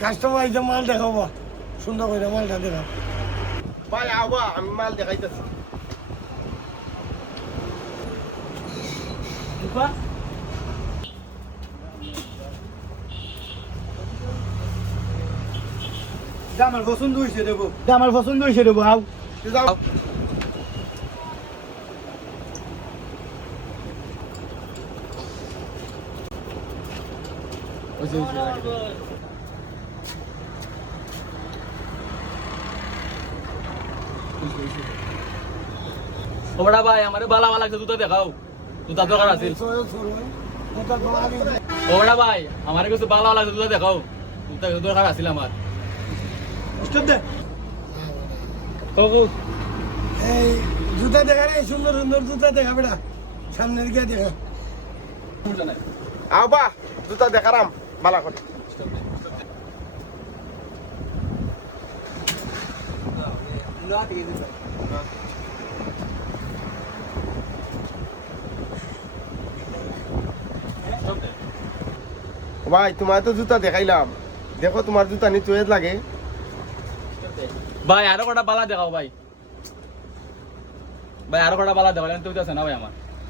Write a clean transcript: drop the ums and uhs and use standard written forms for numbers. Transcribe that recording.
customer আইতে মাল দেখাবো সুন্দর করে মালটা দেখাও ভাই আবা আমি মাল দেখাইতেছি আমার পছন্দ হয়েছে দেবো আও যাও ওটা ভাই আমারে বালা বালা লাগছে জুতা দেখাও জুতা দরকার আছে ওটা ভাই আমার কিছু বালা লাগছে জুতা দেখাও জুতা দরকার আছিল আমার স্টপ দে এই জুতা দেখা রে সুন্দর সুন্দর জুতা দেখা বেটা সামনের গিয়ে দেখা আবা জুতা দেখারাম বালা করে ভাই তোমার তো জুতা দেখাইলাম দেখো তোমার জুতা নি চয়েস লাগে ভাই আরো কটা বালা দেখাও ভাই ভাই আরো কটা বালা দেখাও তুই আছে না ভাই আমার